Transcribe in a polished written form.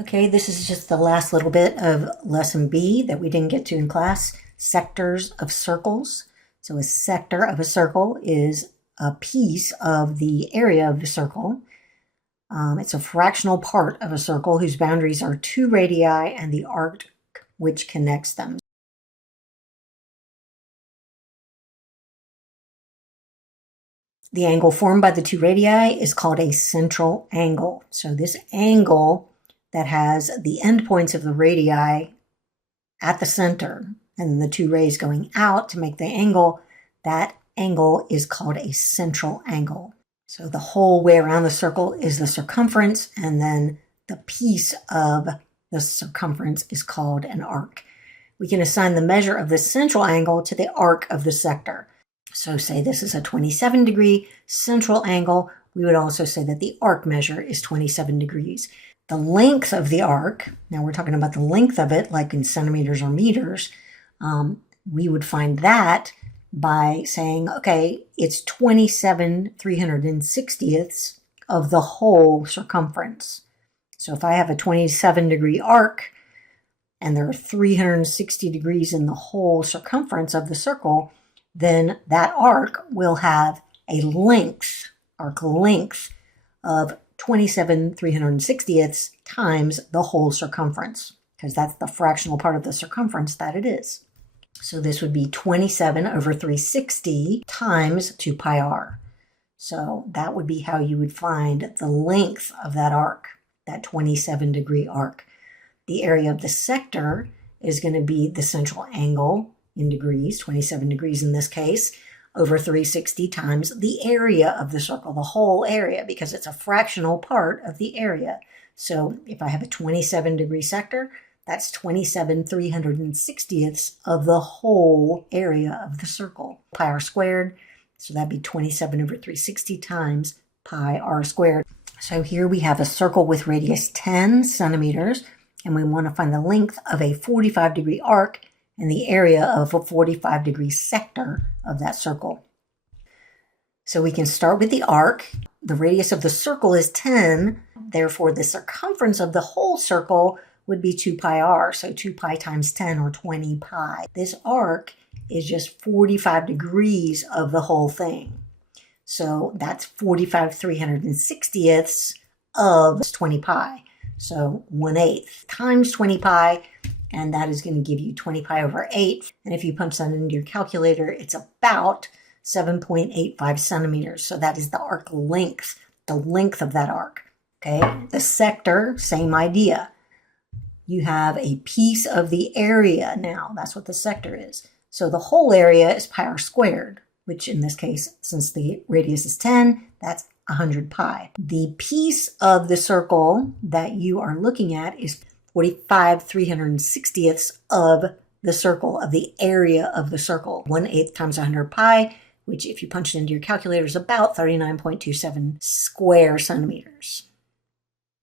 Okay, this is just the last little bit of lesson B that we didn't get to in class, sectors of circles. So a sector of a circle is a piece of the area of the circle. It's a fractional part of a circle whose boundaries are two radii and the arc which connects them. The angle formed by the two radii is called a central angle. So this angle that has the endpoints of the radii at the center and the two rays going out to make the angle, that angle is called a central angle. So the whole way around the circle is the circumference, and then the piece of the circumference is called an arc. We can assign the measure of the central angle to the arc of the sector. So say this is a 27-degree central angle. We would also say that the arc measure is 27 degrees. The length of the arc, now we're talking about the length of it, like in centimeters or meters, we would find that by saying, okay, it's 27/360ths of the whole circumference. So if I have a 27-degree arc and there are 360 degrees in the whole circumference of the circle, then that arc will have a length, arc length, of 27/360ths times the whole circumference, because that's the fractional part of the circumference that it is. So this would be 27/360 times 2 pi r. So that would be how you would find the length of that arc, that 27-degree arc. The area of the sector is going to be the central angle in degrees, 27 degrees in this case, over 360 times the area of the circle, the whole area, because it's a fractional part of the area. So if I have a 27-degree sector, that's 27/360ths of the whole area of the circle. Pi r squared, so that'd be 27/360 times pi r squared. So here we have a circle with radius 10 centimeters, and we want to find the length of a 45-degree arc and the area of a 45-degree sector of that circle. So we can start with the arc. The radius of the circle is 10, therefore the circumference of the whole circle would be 2 pi r, so 2 pi times 10, or 20 pi. This arc is just 45 degrees of the whole thing. So that's 45/360ths of 20 pi. So 1/8 times 20 pi, and that is going to give you 20 pi over 8. And if you punch that into your calculator, it's about 7.85 centimeters. So that is the arc length, the length of that arc. Okay, the sector, same idea. You have a piece of the area now. That's what the sector is. So the whole area is pi r squared, which in this case, since the radius is 10, that's 100 pi. The piece of the circle that you are looking at is 45/360ths of the circle, of the area of the circle. 1/8 times 100 pi, which if you punch it into your calculator is about 39.27 square centimeters.